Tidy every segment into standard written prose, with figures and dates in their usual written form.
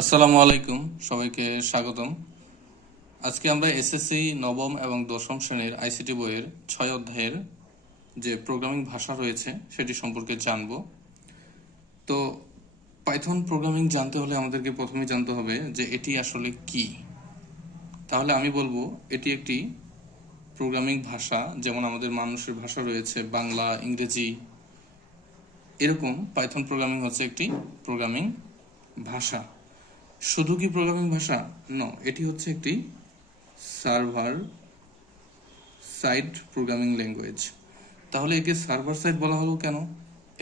আসসালামু আলাইকুম, সবাইকে স্বাগতম। আজকে আমরা এসএসসি নবম এবং দশম শ্রেণীর আইসিটি বইয়ের 6 অধ্যায়ের যে প্রোগ্রামিং ভাষা রয়েছে সেটি সম্পর্কে জানব। তো পাইথন প্রোগ্রামিং জানতে হলে আমাদেরকে প্রথমে জানতে হবে যে এটি আসলে কি। তাহলে আমি বলবো এটি একটি প্রোগ্রামিং ভাষা, যেমন আমাদের মানুষের ভাষা রয়েছে বাংলা, ইংরেজি, এরকম পাইথন প্রোগ্রামিং হচ্ছে একটি প্রোগ্রামিং ভাষা। শুধু কি প্রোগ্রামিং ভাষা? এটি হচ্ছে একটি সার্ভার সাইড প্রোগ্রামিং ল্যাঙ্গুয়েজ। তাহলে একে সার্ভার সাইড বলা হলো কেন,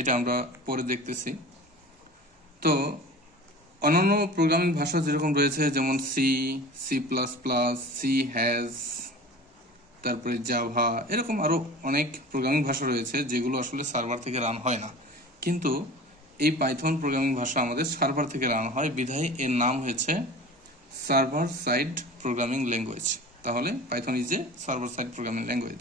এটা আমরা পরে দেখতেছি। তো অন্যান্য প্রোগ্রামিং ভাষা যেরকম রয়েছে, যেমন C, C plus plus, C hash, তারপরে জাভা, এরকম আরও অনেক প্রোগ্রামিং ভাষা রয়েছে যেগুলো আসলে সার্ভার থেকে রান হয় না, কিন্তু এই পাইথন প্রোগ্রামিং ভাষা আমাদের সার্ভার থেকে রান হয়, বিধায় এর নাম হয়েছে সার্ভার সাইড প্রোগ্রামিং ল্যাঙ্গুয়েজ। তাহলে Python is a server side programming language.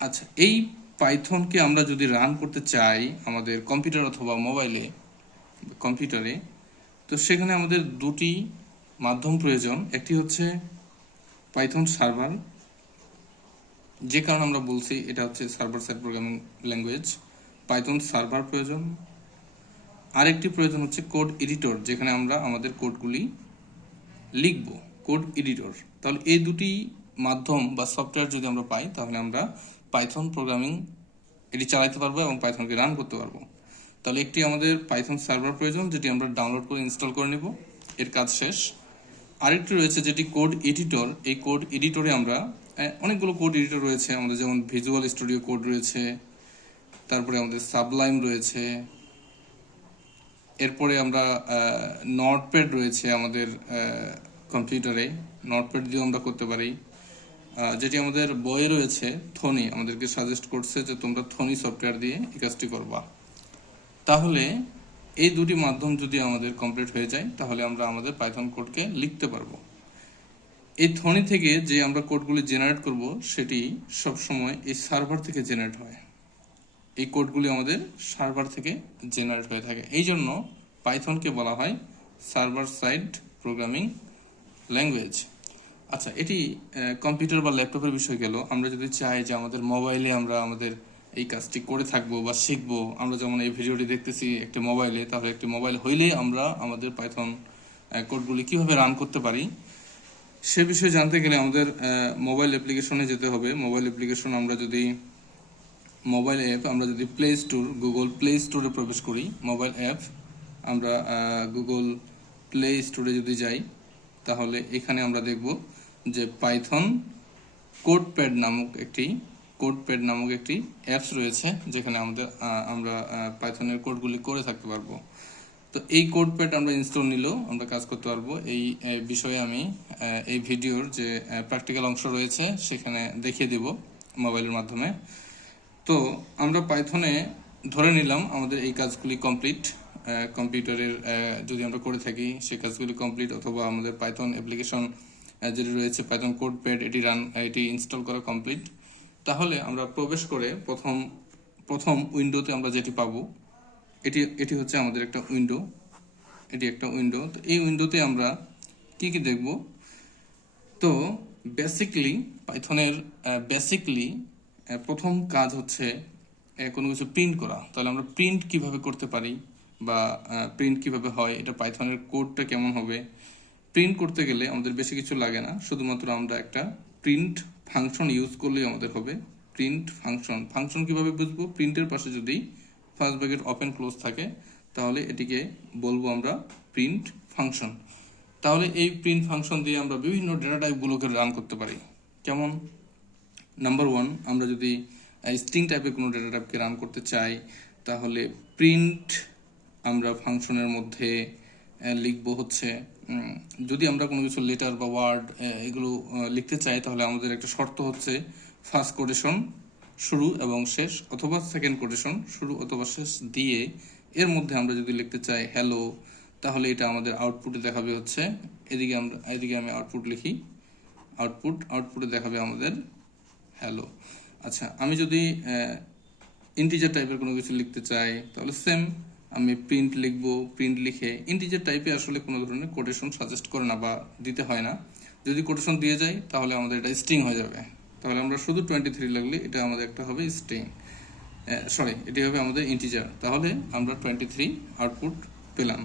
আচ্ছা, এই পাইথনকে আমরা যদি রান করতে চাই আমাদের কম্পিউটার অথবা মোবাইলে, কম্পিউটারে, তো সেখানে আমাদের দুটি মাধ্যম প্রয়োজন। একটি হচ্ছে পাইথন সার্ভার, যে কারণে আমরা বলছি এটা হচ্ছে server side programming language, Python server প্রয়োজন। আরেকটি প্রয়োজন হচ্ছে কোড এডিটর, যেখানে আমরা আমাদের কোডগুলি লিখব, কোড এডিটর। তাহলে এই দুটি মাধ্যম বা সফটওয়্যার যদি আমরা পাই, তাহলে আমরা পাইথন প্রোগ্রামিং এটি চালাতে পারবো এবং পাইথনকে রান করতে পারবো। তাহলে একটি আমাদের পাইথন সার্ভার প্রয়োজন, যেটি আমরা ডাউনলোড করে ইনস্টল করে নেব, এর কাজ শেষ। আরেকটি রয়েছে যেটি কোড এডিটর। এই কোড এডিটরে আমরা অনেকগুলো কোড এডিটর রয়েছে আমাদের, যেমন ভিজুয়াল স্টুডিও কোড রয়েছে, তারপরে আমাদের সাবলাইম রয়েছে, এরপরে আমরা নোটপ্যাড রয়েছে আমাদের কম্পিউটারে, নোটপ্যাড দিয়েও আমরা করতে পারি। যেটি আমাদের বইয়ে রয়েছে থনি, আমাদেরকে সাজেস্ট করছে যে তোমরা থনি সফটওয়্যার দিয়ে এই কাজটি করবা। তাহলে এই দুটি মাধ্যম যদি আমাদের কমপ্লিট হয়ে যায়, তাহলে আমরা আমাদের পাইথন কোডকে লিখতে পারবো। এই থনি থেকে যে আমরা কোডগুলি জেনারেট করব, সেটি সবসময় এই সার্ভার থেকে জেনারেট হয়। এই কোডগুলি আমাদের সার্ভার থেকে জেনারেট হয়ে থাকে, এই জন্য পাইথনকে বলা হয় সার্ভার সাইড প্রোগ্রামিং ল্যাঙ্গুয়েজ। আচ্ছা, এটি কম্পিউটার বা ল্যাপটপের বিষয় গেল। আমরা যদি চাই যে আমাদের মোবাইলে আমরা আমাদের এই কাজটি করে থাকবো বা শিখবো, আমরা যেমন এই ভিডিওটি দেখতেছি একটি মোবাইলে, তাহলে একটি মোবাইল হইলেই আমরা আমাদের পাইথন কোডগুলি কিভাবে রান করতে পারি সে বিষয়ে জানতে গেলে আমাদের মোবাইল অ্যাপ্লিকেশনে যেতে হবে। মোবাইল অ্যাপ্লিকেশন আমরা যদি মোবাইল অ্যাপ আমরা যদি প্লে স্টোর, গুগল প্লে স্টোরে প্রবেশ করি, মোবাইল অ্যাপ আমরা গুগল প্লে স্টোরে যদি যাই, তাহলে এখানে আমরা দেখব যে পাইথন কোডপ্যাড নামক একটি অ্যাপস রয়েছে, যেখানে আমরা পাইথনের কোডগুলি করে থাকতে পারবো। তো এই কোডপ্যাড আমরা ইনস্টল নিলেও আমরা কাজ করতে পারবো। এই বিষয়ে আমি এই ভিডিওর যে প্র্যাকটিক্যাল অংশ রয়েছে সেখানে দেখিয়ে দেব মোবাইলের মাধ্যমে। তো আমরা পাইথনে ধরে নিলাম আমাদের এই কাজগুলি কমপ্লিট, কম্পিউটারের যদি আমরা করে থাকি সেই কাজগুলি কমপ্লিট, অথবা আমাদের পাইথন অ্যাপ্লিকেশন যেটি রয়েছে পাইথন কোডপ্যাড, এটি ইনস্টল করা কমপ্লিট। তাহলে আমরা প্রবেশ করে প্রথম উইন্ডোতে আমরা যেটি পাবো, এটি হচ্ছে আমাদের একটা উইন্ডো। এটি একটা উইন্ডো। তো এই উইন্ডোতে আমরা কি কি দেখব? তো বেসিকলি পাইথনের প্রথম কাজ হচ্ছে কোনো কিছু প্রিন্ট করা। তাহলে আমরা প্রিন্ট কিভাবে করতে পারি বা প্রিন্ট কিভাবে হয়, এটা পাইথনের কোডটা কেমন হবে। প্রিন্ট করতে গেলে আমাদের বেশি কিছু লাগে না, শুধুমাত্র আমরা একটা প্রিন্ট ফাংশন ইউজ করলেই আমাদের হবে। প্রিন্ট ফাংশন কিভাবে বুঝবো? প্রিন্টের পাশে যদি ফার্স্ট ব্র্যাকেট ওপেন ক্লোজ থাকে, তাহলে এটিকে বলবো আমরা প্রিন্ট ফাংশন। তাহলে এই প্রিন্ট ফাংশন দিয়ে আমরা বিভিন্ন ডেটা টাইপগুলোকে রান করতে পারি। কেমন? নাম্বার ওয়ান, আমরা যদি স্ট্রিং টাইপের কোনো ডেটা টাইপকে রান করতে চাই, তাহলে প্রিন্ট আমরা ফাংশনের মধ্যে লিখবো হচ্ছে, যদি আমরা কোনো কিছু লেটার বা ওয়ার্ড এগুলো লিখতে চাই, তাহলে আমাদের একটা শর্ত হচ্ছে ফার্স্ট কোটেশন শুরু এবং শেষ, অথবা সেকেন্ড কোটেশন শুরু অথবা শেষ দিয়ে এর মধ্যে আমরা যদি লিখতে চাই হ্যালো, তাহলে এটা আমাদের আউটপুটে দেখাবে হচ্ছে, এদিকে আমি আউটপুট লিখি, আউটপুটে দেখাবে আমাদের হ্যালো। আচ্ছা, আমি যদি ইন্টিজার টাইপের কোনো কিছু লিখতে চাই, তাহলে সেম আমি প্রিন্ট লিখবো, প্রিন্ট লিখে ইন্টিজার টাইপে আসলে কোনো ধরনের কোটেশন সাজেস্ট করে না বা দিতে হয় না। যদি কোটেশন দিয়ে যায় তাহলে আমাদের এটা স্ট্রিং হয়ে যাবে। তাহলে আমরা শুধু 23 লাগলে এটা আমাদের একটা হবে স্ট্রিং, এটি হবে আমাদের ইন্টিজার। তাহলে আমরা 23 আউটপুট পেলাম।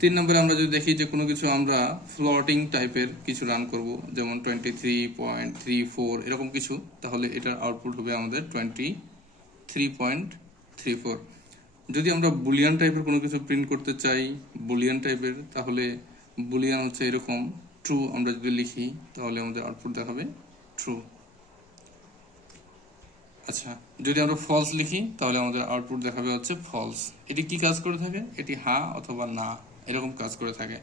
3 নম্বরে আমরা যদি দেখি যে কোনো কিছু আমরা ফ্লোটিং টাইপের কিছু রান করব, যেমন 23.34 এরকম কিছু, তাহলে এটার আউটপুট হবে আমাদের 23.34। যদি আমরা বুলিয়ান টাইপের কোনো কিছু প্রিন্ট করতে চাই, বুলিয়ান টাইপের, তাহলে বুলিয়ান হচ্ছে এরকম ট্রু আমরা যদি লিখি তাহলে আমাদের আউটপুট দেখাবে ট্রু। আচ্ছা, যদি আমরা ফলস লিখি তাহলে আমাদের আউটপুট দেখাবে হচ্ছে ফলস। এটি কি কাজ করে থাকে? এটি হ্যাঁ অথবা না এরকম কাজ করে থাকে।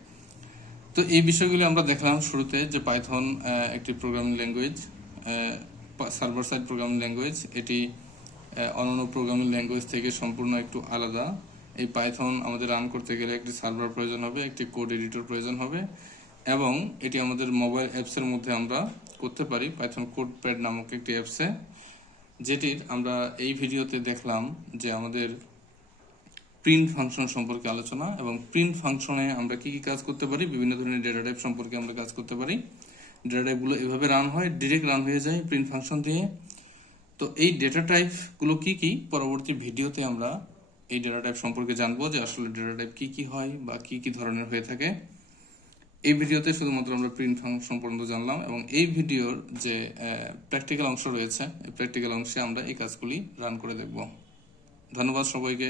তো এই বিষয়গুলি আমরা দেখলাম শুরুতে যে পাইথন একটি programming language, server side programming language. এটি অন্যান্য প্রোগ্রামিং ল্যাঙ্গুয়েজ থেকে সম্পূর্ণ একটু আলাদা। এই পাইথন আমাদের রান করতে গেলে একটি সার্ভার প্রয়োজন হবে, একটি কোড এডিটর প্রয়োজন হবে, এবং এটি আমাদের মোবাইল অ্যাপসের মধ্যে আমরা করতে পারি পাইথন কোড প্যাড নামক একটি অ্যাপসে, যেটির আমরা এই ভিডিওতে দেখলাম যে আমাদের প্রিন্ট ফাংশন সম্পর্কে আলোচনা, এবং প্রিন্ট ফাংশনে আমরা কি কি কাজ করতে পারি, বিভিন্ন ধরনের ডেটা টাইপ সম্পর্কে আমরা কাজ করতে পারি। ডেটা টাইপগুলো এভাবে রান হয়, ডিরেক্ট রান হয়ে যায় প্রিন্ট ফাংশন দিয়ে। তো এই ডেটা টাইপগুলো কি কি, পরবর্তী ভিডিওতে আমরা এই ডেটা টাইপ সম্পর্কে জানবো যে আসলে ডেটা টাইপ কি কি হয় বা কি কি ধরনের হয়ে থাকে। এই ভিডিওতে শুধুমাত্র আমরা প্রিন্ট ফাংশন পর্যন্ত জানলাম, এবং এই ভিডিওর যে প্র্যাকটিক্যাল অংশ রয়েছে এই প্র্যাকটিক্যাল অংশে আমরা এই কাজগুলি রান করে দেখব। ধন্যবাদ সবাইকে।